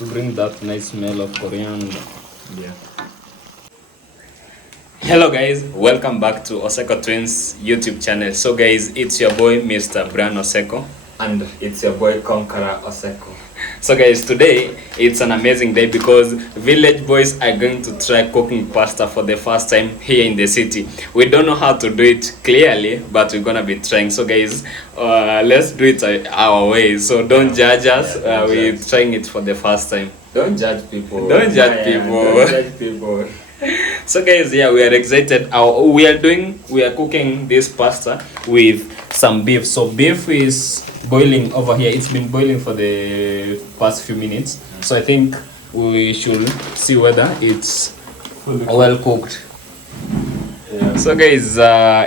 to bring that nice smell of coriander. Yeah. Hello guys, welcome back to Oseko Twins YouTube channel. So guys, it's your boy Mr. Bran Oseko. And it's your boy Conqueror Oseko. So guys, today it's an amazing day because village boys are going to try cooking pasta for the first time here in the city. We don't know how to do it clearly, but we're gonna be trying. So guys, let's do it our way. So don't judge us. We're trying it for the first time. Don't judge people. Don't judge people. Don't judge people. So guys, yeah, we are excited. We are cooking this pasta with some beef. So beef is boiling over here. It's been boiling for the past few minutes. So I think we should see whether it's well cooked. Yeah. So guys,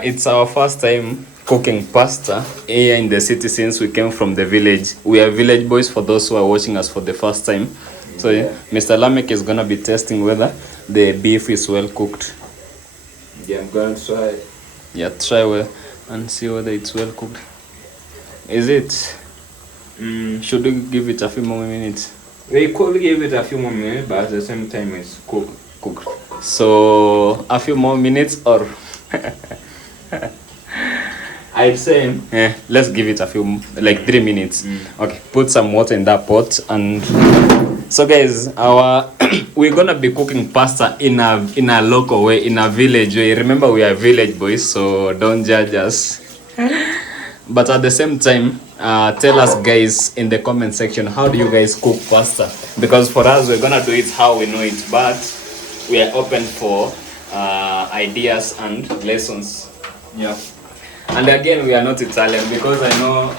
it's our first time cooking pasta here in the city since we came from the village. We are village boys for those who are watching us for the first time. So yeah, Mr. Lamek is gonna be testing whether the beef is well cooked. Yeah, I'm going to try. Yeah, try well and see whether it's well cooked. Is it? Should we give it a few more minutes? We could give it a few more minutes, but at the same time it's cooked. So a few more minutes or I'd say let's give it a few, like 3 minutes. Okay, put some water in that pot. And so guys, we're gonna be cooking pasta in a local way, in a village way. Remember, we are village boys, so don't judge us. But at the same time, tell us guys in the comment section, how do you guys cook pasta? Because for us, we're gonna do it how we know it, but we are open for ideas and lessons. Yeah. And again, we are not Italian because I know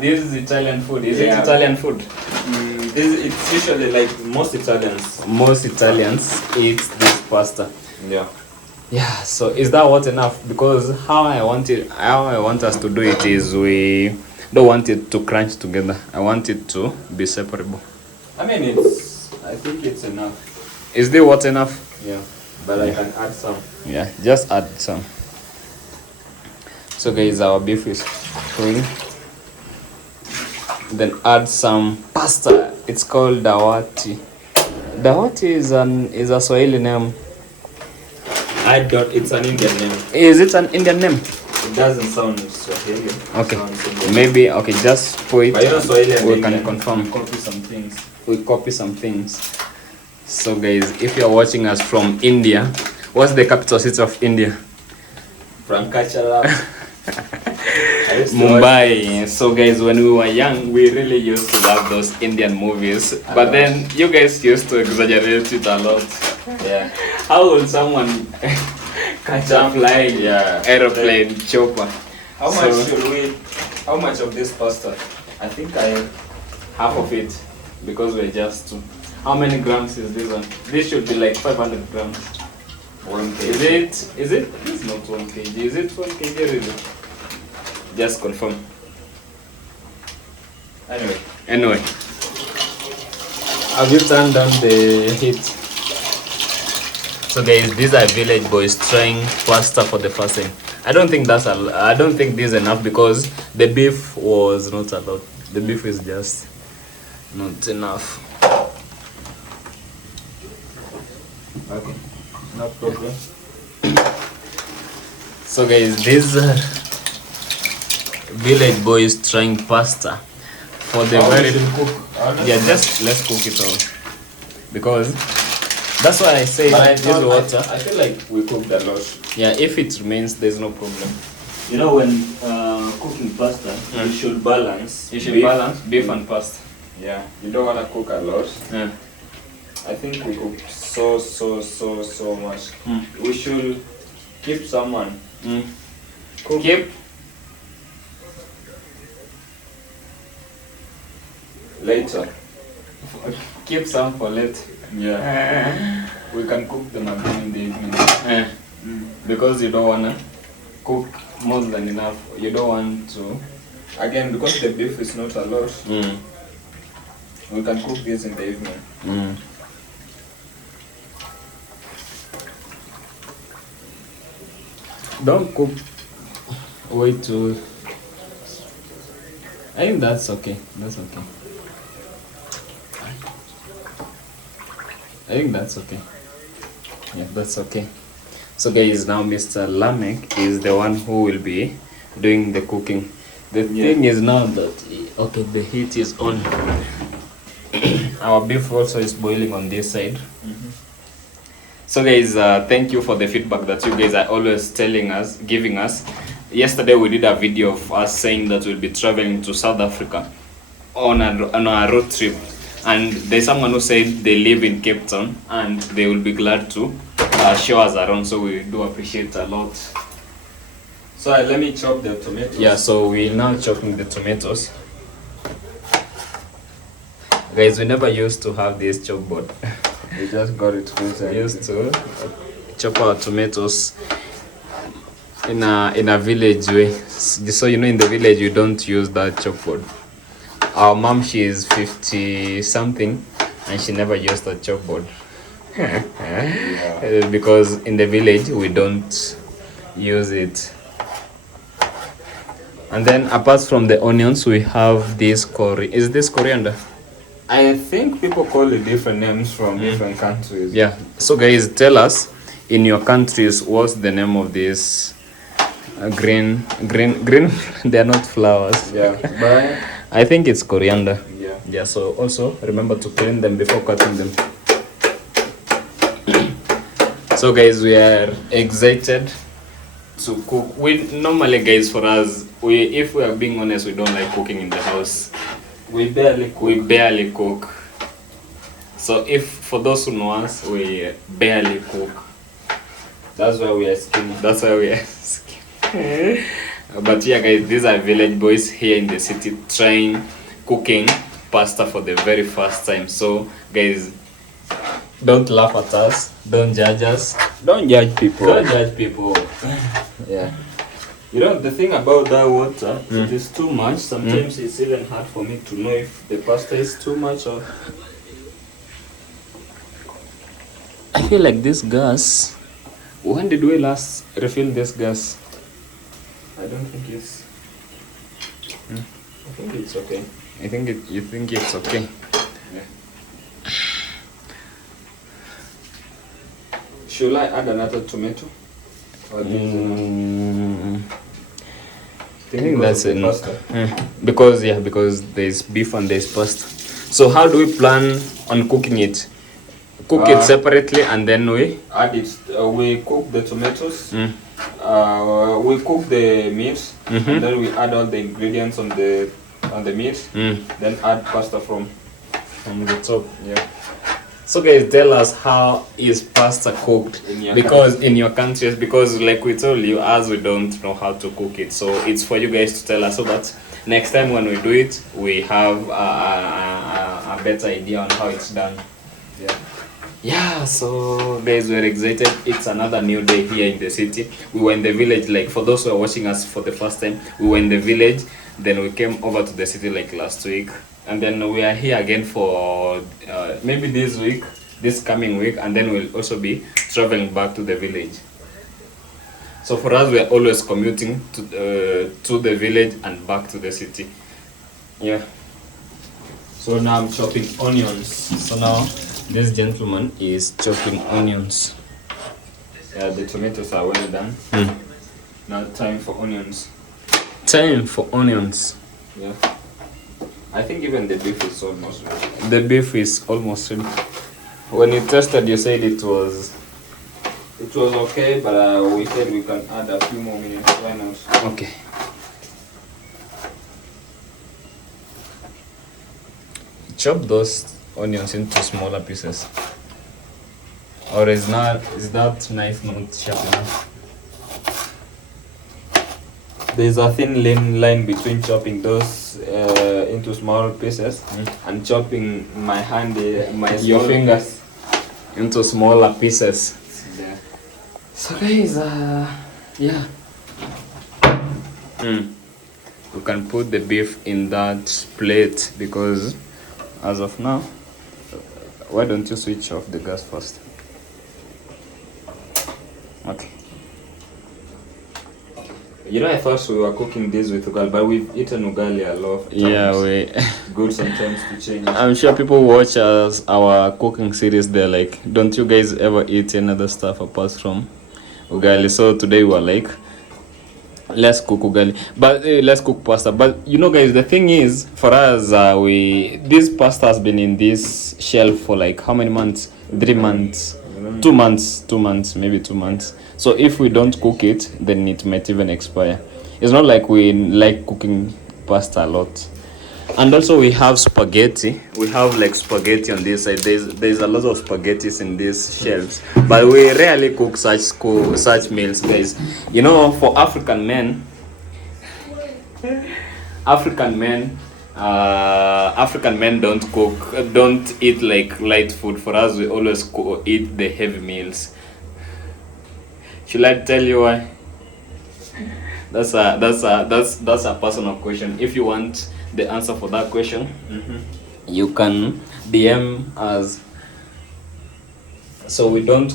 this is Italian food. Is it Italian food? It's usually like most Italians. Most Italians eat this pasta. Yeah. Yeah. So is that what enough? Because how I want us to do it is we don't want it to crunch together. I want it to be separable. I mean, I think it's enough. Is this what enough? Yeah. But I can add some. Yeah, just add some. So guys, our beef is going. Then add some pasta. It's called dawati. Dawati is a Swahili name. It's an Indian name. Is it an Indian name? It doesn't sound Swahili. Okay. Maybe just for it. But you know Swahili, we can confirm. Copy some things. We copy some things. So guys, if you're watching us from India, what's the capital city of India? Frankachala. Mumbai. So guys, when we were young, we really used to love those Indian movies. But then you guys used to exaggerate it a lot. Yeah. How will someone catch a flying aeroplane chopper? How much of this pasta? I think half of it, because we're just two. How many grams is this one? This should be like 500 grams. 1 kg. Is it? It's not 1 kg. Is it 1 kg really? Just confirm. Anyway. Have you turned down the heat? So guys, these are village boys trying pasta for the first time. I don't think this is enough because the beef was not allowed. The beef is just not enough. Okay. No problem. So guys, these village boys trying pasta for the let's cook it all, because that's why I say use water. I feel like we cooked a lot. Yeah, if it remains, there's no problem. You know, when cooking pasta, you should balance. Balance beef and pasta. Yeah, you don't want to cook a lot. Yeah. I think we cooked so much. We should keep someone. Cook. Keep Later. Keep some for later. Yeah. We can cook them again in the evening. Because you don't wanna cook more than enough. You don't want to. Again, because the beef is not a lot, we can cook this in the evening. Don't cook way too. I think that's okay. That's okay. I think that's okay. Yeah, that's okay. So guys, now Mr. Lamek is the one who will be doing the cooking. The thing is now that okay, the heat is on. Our beef also is boiling on this side. So guys, thank you for the feedback that you guys are always telling us, giving us. Yesterday we did a video of us saying that we'll be traveling to South Africa on a road trip, and there's someone who said they live in Cape Town and they will be glad to show us around, so we do appreciate a lot. So let me chop the tomatoes. Yeah, so we're now chopping the tomatoes. Guys, we never used to have this chop board. We just got it recently. We used to chop our tomatoes in a village way. So you know, in the village you don't use that chop board. Our mom, she is 50 something and she never used the chop board. Because in the village we don't use it. And then apart from the onions, we have this is this coriander? I think people call it different names from different countries. Yeah. So guys, tell us in your countries what's the name of this green. They are not flowers. Yeah, but I think it's coriander. yeah. Yeah. So also remember to clean them before cutting them. So guys, we are excited to cook. We normally, guys, for us, if we are being honest, we don't like cooking in the house. We barely cook. So if for those who know us, we barely cook. That's why we are skinny. That's why we are skinny. But yeah, guys, these are village boys here in the city trying cooking pasta for the very first time. So guys, don't laugh at us. Don't judge us. Don't judge people. Don't judge people. Yeah. You know, the thing about that water, Mm. it is too much. Sometimes it's even hard for me to know if the pasta is too much or... I feel like this gas. When did we last refill this gas? I don't think it's... I think it's okay. You think it's okay? Yeah. Should I add another tomato? Or this is enough? I think that's because of the enough. pasta. Because there's beef and there's pasta. So how do we plan on cooking it? Cook it separately and then we Add it. We cook the tomatoes. Mm. We cook the meat, Mhm. and then we add all the ingredients on the meat. Then add pasta from the top. yeah. So guys, tell us how is pasta cooked In your in your countries, because like we told you, as we don't know how to cook it, so it's for you guys to tell us so that next time when we do it, we have a better idea on how it's done. Yeah. Yeah, so guys, we're excited. It's another new day here in the city. We were in the village, like for those who are watching us for the first time, we were in the village, then we came over to the city like last week, and then we are here again for maybe this coming week, and then we'll also be traveling back to the village. So for us, we are always commuting to the village and back to the city. Yeah. So now I'm chopping onions. So now this gentleman is chopping onions. Yeah, the tomatoes are well done. Now time for onions. Time for onions. Yeah. I think even the beef is almost ready. The beef is almost ready. When you tested, you said it was okay, but we said we can add a few more minutes. Why not? okay. Chop those onions into smaller pieces. Or is that knife not sharp enough? There's a thin line between chopping those into small pieces and chopping my hand, Your small fingers into smaller pieces. Yeah. So guys, yeah. You can put the beef in that plate, because as of now, why don't you switch off the gas first? Okay. You know, I thought we were cooking this with ugali, but we've eaten ugali a lot of times. Yeah, we. Good sometimes to change. I'm sure people watch us our cooking series. They're like, don't you guys ever eat any other stuff apart from ugali? So today we were like, let's cook ugali, but let's cook pasta. But you know, guys, the thing is, for us, this pasta has been in this shelf for like how many months? 3 months, 2 months, 2 months, maybe 2 months. So if we don't cook it, then it might even expire. It's not like we like cooking pasta a lot. And also we have spaghetti. We have like spaghetti on this side. There's a lot of spaghettis in these shelves, but we rarely cook such meals, guys. You know, for African men, African men, African men don't eat like light food. For us, we always eat the heavy meals. Should I tell you why? That's a personal question. If you want the answer for that question, you can DM us. So we don't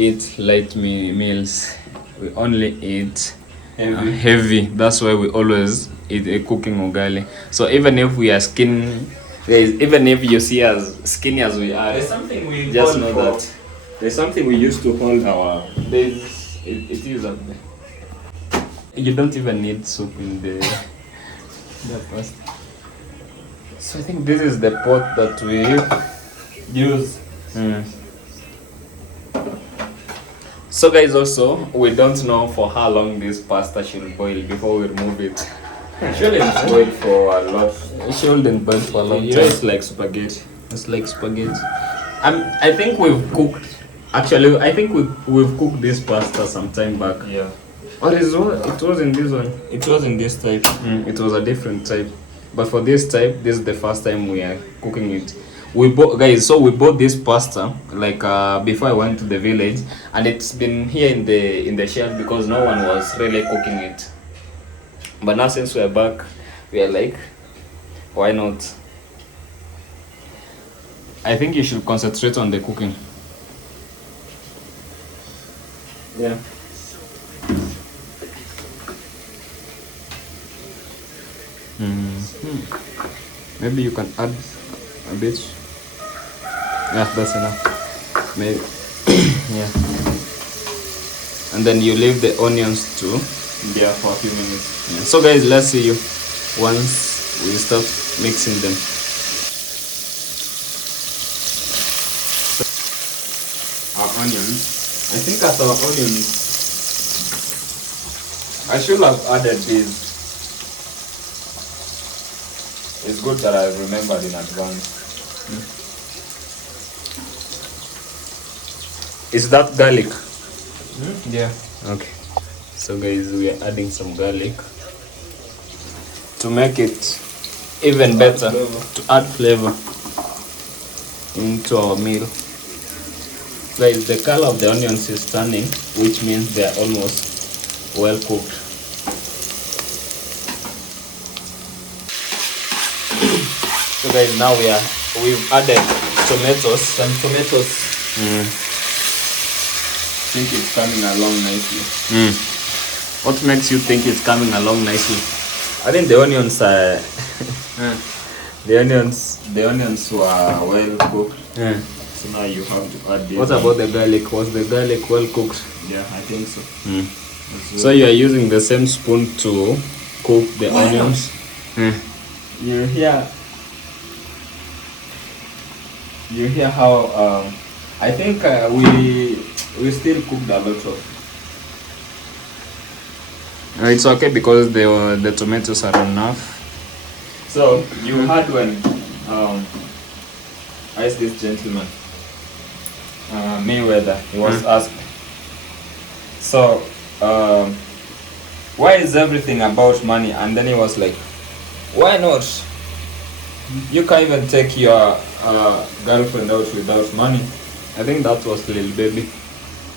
eat light meals. We only eat heavy. That's why we always eat a cooking ugali. So even if we are even if you see us skinny as we are, There's something we just hold know for. that there's something we used to hold our. It is up there. You don't even need soup in the pasta. So I think this is the pot that we use. So guys, also we don't know for how long this pasta should boil before we remove it. Surely it's boiled for a lot. It shouldn't boil for a long You time. know, it's like spaghetti. It's like spaghetti. I think we've cooked. Actually, I think we've cooked this pasta some time back. Yeah. Or it was in this one. It was in this type. It was a different type, but for this type, this is the first time we are cooking it. We bought this pasta like before I went to the village, and it's been here in the shelf because no one was really cooking it. But now since we are back, we are like, why not? I think you should concentrate on the cooking. Yeah. Maybe you can add a bit. Yeah, that's enough. Maybe. Yeah. And then you leave the onions too. Yeah, for a few minutes. Yeah. So guys, let's see you once we start mixing them. Our onions. I think as our onions, I should have added this. It's good that I remembered in advance. Is that garlic? Yeah. Okay. So guys, we are adding some garlic to make it even better, to add flavor into our meal. Guys, the color of the onions is turning, which means they are almost well cooked. So guys, now we've added tomatoes. Some tomatoes. I think it's coming along nicely. What makes you think it's coming along nicely? I think the onions are The onions were well cooked. So now you have to add this. What about the garlic? Was the garlic well cooked? Yeah, I think so. So you are using the same spoon to cook the onions? You hear how I think we still cooked a lot of. It's okay because the tomatoes are enough. So you had when I asked this gentleman, Mayweather, he was asked, so why is everything about money? And then he was like, why not? You can't even take your girlfriend out without money. I think that was Lil Baby.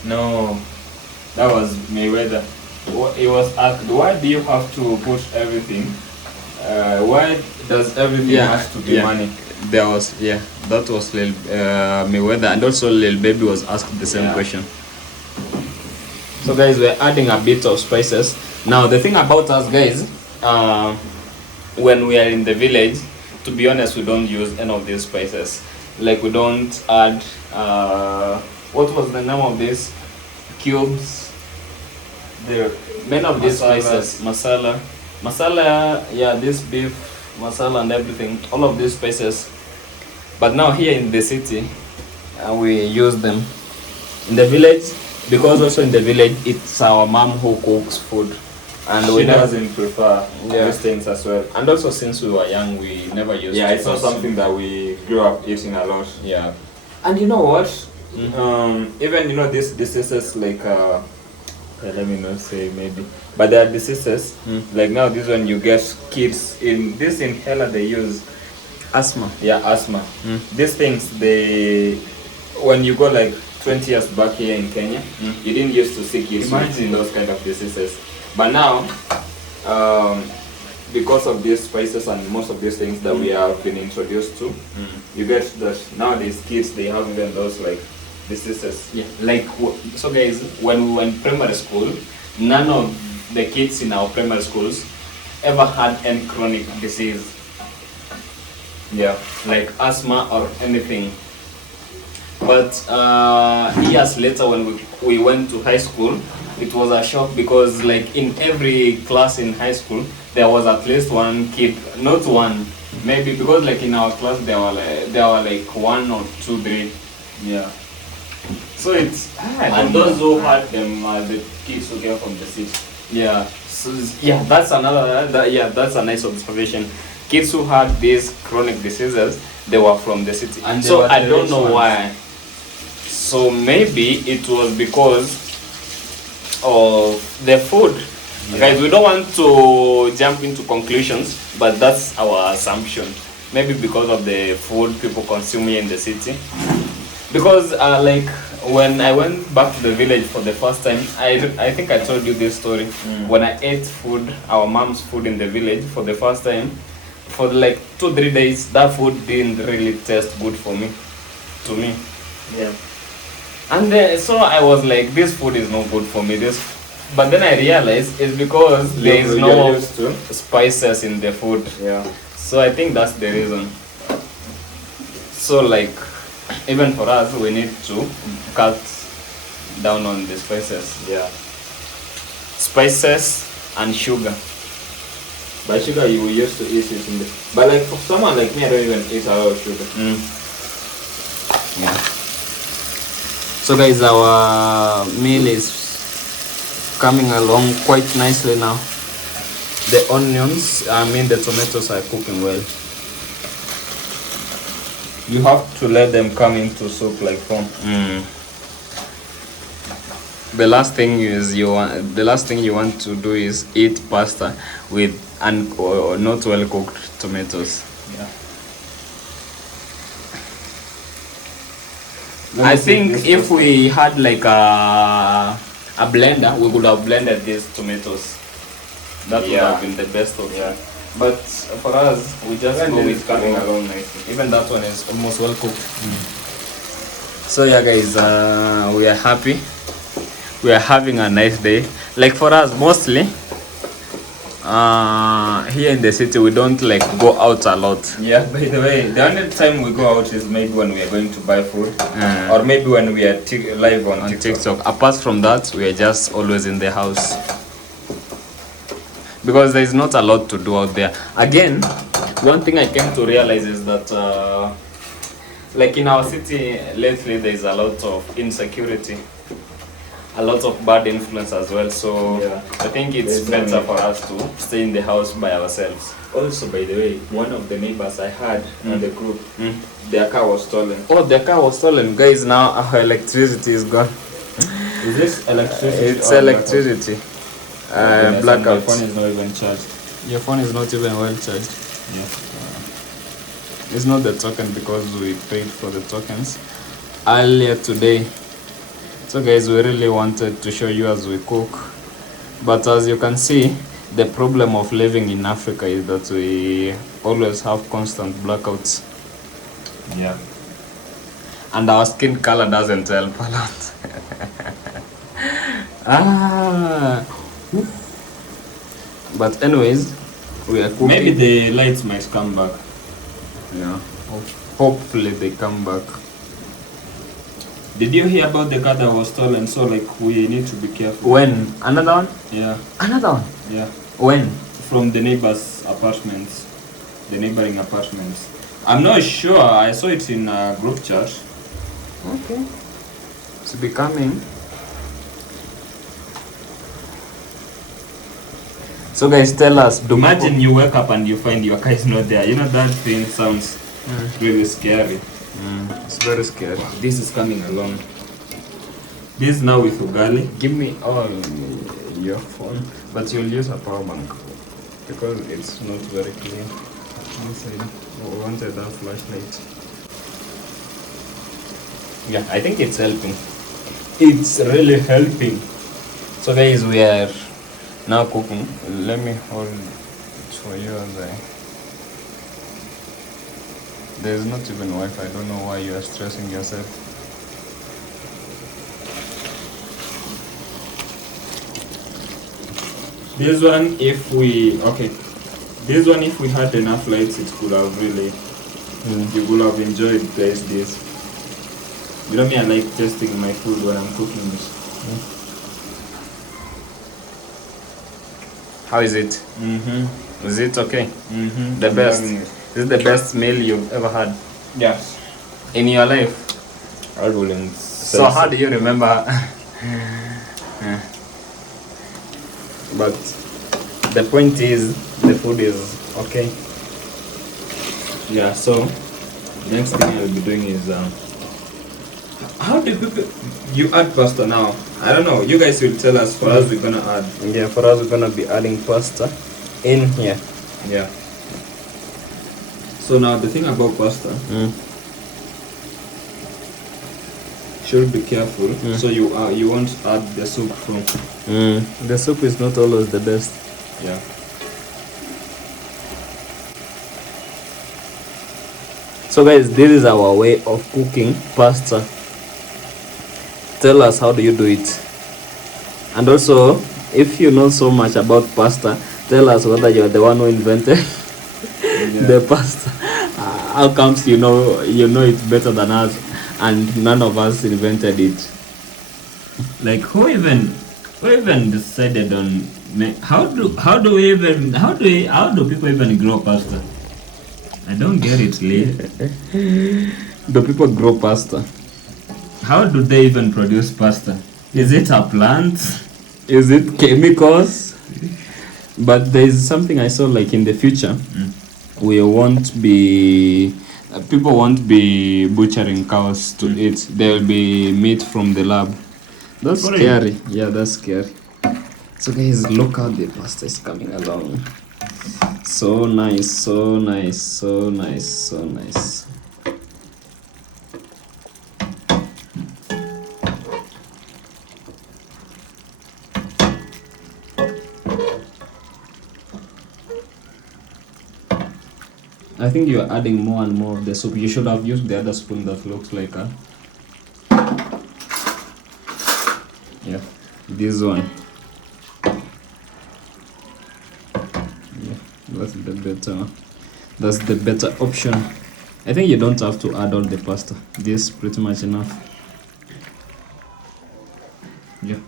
No, that was Mayweather. He was asked, why do you have to put everything? Why does everything have to be money? That was Lil Mayweather, and also Lil Baby was asked the same question. So guys, we're adding a bit of spices. Now the thing about us guys, when we are in the village, to be honest, we don't use any of these spices. Like we don't add what was the name of this? Cubes. The many of these spices, masala, yeah, this beef masala and everything, all of these spices. But now here in the city, we use them. In the village, because also in the village, it's our mom who cooks food, and She we doesn't prefer Yeah. these things as well. And also since we were young, we never used. Yeah, to it's not consume. something that we grew up eating a lot. Yeah. And you know what? Mm. Even these diseases like let me not say maybe, but there are diseases like now this one you get kids in this inhaler they use. Asthma. Yeah, asthma. These things they when you go like 20 years back here in Kenya, you didn't used to see kids with those kind of diseases. But now, because of these spices and most of these things that we have been introduced to, you get that nowadays kids they have even those like diseases. Yeah. Like so, guys, when we were in primary school, none of the kids in our primary schools ever had any chronic disease. Yeah, like asthma or anything. But years later, when we went to high school, it was a shock because like in every class in high school, there was at least one kid, not one, maybe because like in our class there were like 1 or 2, 3. Yeah. So it's And those who had them are the kids who came from the city. yeah. So yeah, that's another. That's a nice observation. Kids who had these chronic diseases, they were from the city, And they so were I the don't rich know ones. why. So maybe it was because of the food. Guys, we don't want to jump into conclusions, but that's our assumption. Maybe because of the food people consume here in the city. Because like when I went back to the village for the first time, I think I told you this story. When I ate food, our mom's food in the village for the first time, for like 2-3 days, that food didn't really taste good to me. Yeah. And so I was like, this food is not good for me. But then I realized it's because there is You're no used to. spices in the food. Yeah. So I think that's the reason. So like, even for us, we need to cut down on the spices. Yeah. Spices and sugar. By sugar you used to eat it in the but like for someone like me I don't even eat a lot of sugar. Yeah. So guys, our meal is coming along quite nicely now. The onions, the tomatoes are cooking well. You have to let them come into soup like foam. The last thing you want to do is eat pasta with or not well cooked tomatoes. Yeah. I think if we had like a blender, we could have blended these tomatoes. That would have been the best option. Yeah. But for us, we just Even go then with it's coming along nicely. Even that one is almost well cooked. So yeah, guys, we are happy. We are having a nice day. Like for us, mostly here in the city, we don't like go out a lot. Yeah, by the way, the only time we go out is maybe when we are going to buy food, or maybe when we are live on TikTok. Apart from that, we are just always in the house because there is not a lot to do out there. Again, one thing I came to realize is that like in our city lately, there is a lot of insecurity, a lot of bad influence as well. So I think it's better for us to stay in the house by ourselves. Also, by the way, one of the neighbors I had on the group, their car was stolen. Oh, the car was stolen, guys. Now our electricity is gone. Is this electricity? It's electricity. Blackout. My phone is not even charged. Your phone is not even well charged. Yeah. It's not the token because we paid for the tokens earlier today. So guys, we really wanted to show you as we cook, but as you can see, the problem of living in Africa is that we always have constant blackouts. Yeah. And our skin color doesn't help a lot. Ah. But anyways, we are cooking. Maybe the lights might come back. Yeah. Hopefully they come back. Did you hear about the car that was stolen? So like we need to be careful. When? Another one? Yeah. Another one? Yeah. When? From the neighbors' apartments, the neighboring apartments. I'm not sure. I saw it in a group chat. Okay. It's becoming. So guys, tell us. Imagine you wake up and you find your car is not there. You know that thing sounds really scary. It's very scary. This is coming along. This is now with ugali. Give me all your phone, but you'll use a power bank because it's not very clear. Inside, we wanted a flashlight. Yeah, I think it's helping. It's really helping. So guys, we are now cooking. Let me hold it for you as there's not even Wi-Fi. I don't know why you are stressing yourself. This one, if we had enough lights, it could have really, you would have enjoyed guys this. You know me, I like tasting my food when I'm cooking it. How is it? Is it okay? The best. This is the best meal you've ever had Yes. in your life. I wouldn't. So how do you remember? But the point is, the food is okay. Yeah. So next thing I'll be doing is how do people you add pasta now? I don't know. You guys will tell us. For us, we're gonna add. Yeah, for us, we're gonna be adding pasta in here. Yeah. So now the thing about pasta, should be careful. So you won't add the soup from. The soup is not always the best. Yeah. So guys, this is our way of cooking pasta. Tell us, how do you do it? And also, if you know so much about pasta, tell us whether you're the one who invented the pasta. How comes you know it better than us, and none of us invented it? Like who even decided on how do people even grow pasta? I don't get it, Lee. Do people grow pasta? How do they even produce pasta? Is it a plant? Is it chemicals? But there is something I saw, like in the future, people won't be butchering cows to eat. There will be meat from the lab. That's scary. Yeah, that's scary. So guys, look how the pasta is coming along. So nice, so nice, so nice, so nice. I think you are adding more and more of the soup. You should have used the other spoon that looks like a... Yeah, this one. Yeah, that's the better option. I think you don't have to add all the pasta. This is pretty much enough. Yeah.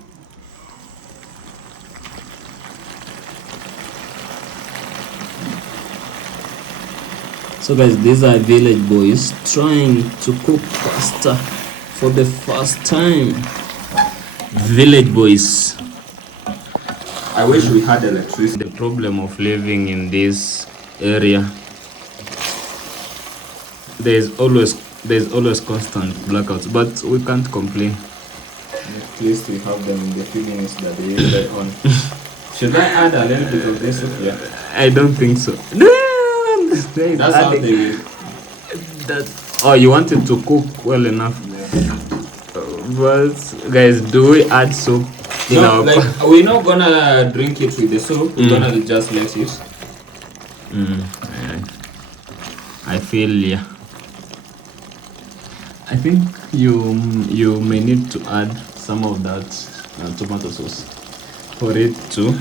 So guys, these are village boys trying to cook pasta for the first time. Village boys. I wish we had electricity. The problem of living in this area, there's always constant blackouts, but we can't complain. At least we have them in the few minutes that they usually on. Should I add a little bit of this? Yeah. I don't think so. That's how they will. Oh, you wanted to cook well enough. Yeah. But guys, do we add soup in our we're not gonna drink it with the soup. We're gonna just let it. I feel, yeah. I think you may need to add some of that tomato sauce for it to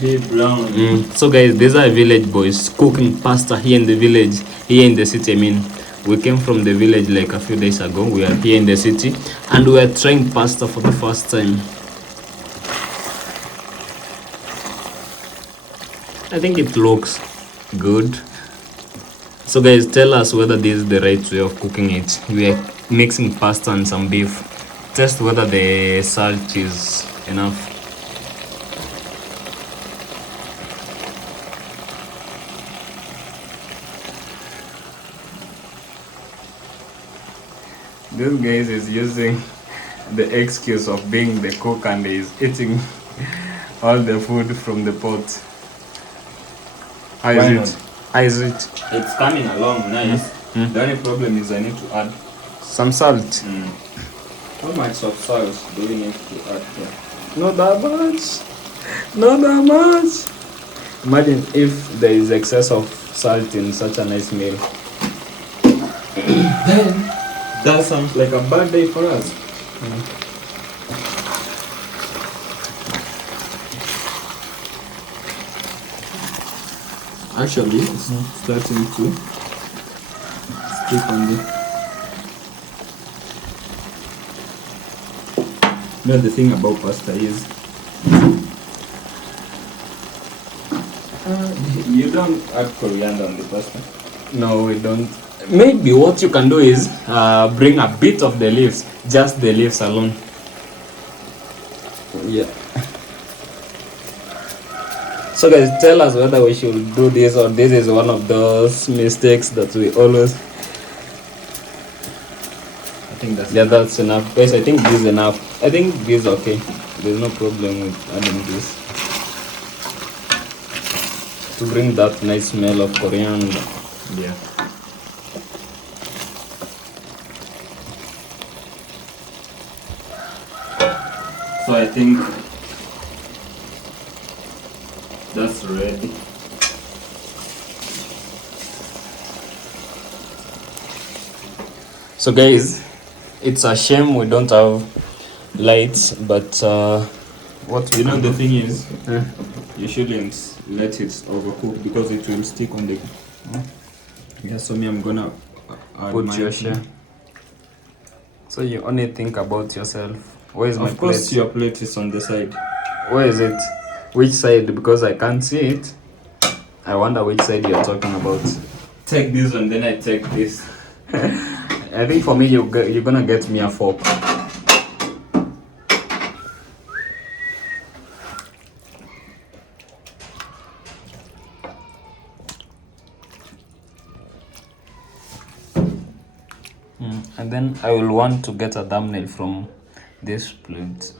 Be brown. So guys, these are village boys cooking pasta here in the village, here in the city. I mean, we came from the village like a few days ago. We are here in the city and we are trying pasta for the first time. I think it looks good. So guys, tell us whether this is the right way of cooking it. We are mixing pasta and some beef. Test whether the salt is enough. This guy is using the excuse of being the cook and is eating all the food from the pot. How is Why it? not? How is it? It's coming along nice. The only problem is I need to add. Some salt. How much of salt do we need to add here? Not that much. Not that much. Imagine if there is excess of salt in such a nice meal. Then that sounds like a bad day for us. Actually, it's starting to stick on the. No, the thing about pasta is you don't add coriander on the pasta. No, we don't. Maybe what you can do is bring a bit of the leaves, just the leaves alone. Yeah. So guys, tell us whether we should do this or this is one of those mistakes that we always. I think that's That's enough. Guys, I think this is enough. I think this is okay. There's no problem with adding this. To bring that nice smell of coriander. yeah. So I think that's ready. So guys, it's a shame we don't have lights, but what You know the thing is, you shouldn't let it overcook because it will stick on the. Yeah, so me, I'm gonna add put my your share. So you only think about yourself. Where is my Of course, plate? your plate is on the side. Where is it? Which side? Because I can't see it. I wonder which side you're talking about. Take this one, then I take this. I think for me, you're gonna get me a fork. And then I will want to get a thumbnail from this plate.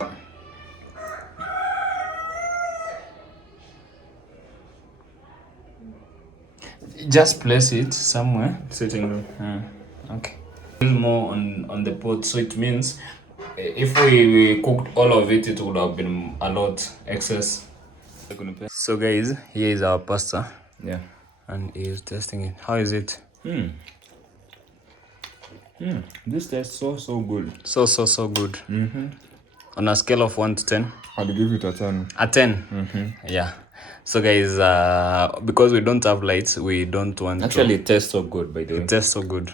Just place it somewhere. Sitting room. Okay. More on the pot, so it means if we cooked all of it, it would have been a lot excess. So guys, here is our pasta. Yeah. And he is testing it. How is it? This tastes so good. So good. On a scale of 1 to 10. I'll give it a 10. A 10. Yeah. So guys, because we don't have lights, we don't want Actually, it tastes so good, by the way. it tastes so good.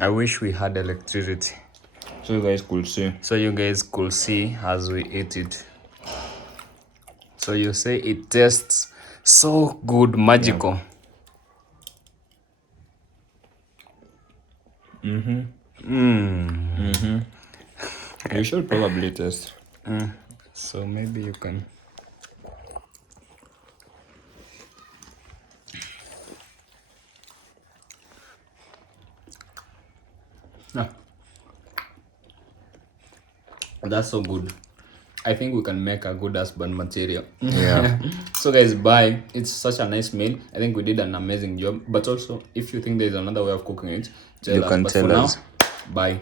I wish we had electricity, So you guys could see. so you guys could see as we eat it. So you say it tastes so good, magical. You should probably taste. So maybe you can. Yeah. That's so good. I think we can make a good husband material. Yeah. So guys, bye. It's such a nice meal. I think we did an amazing job. But also, if you think there's another way of cooking it, tell You us. can But tell for us. now, bye.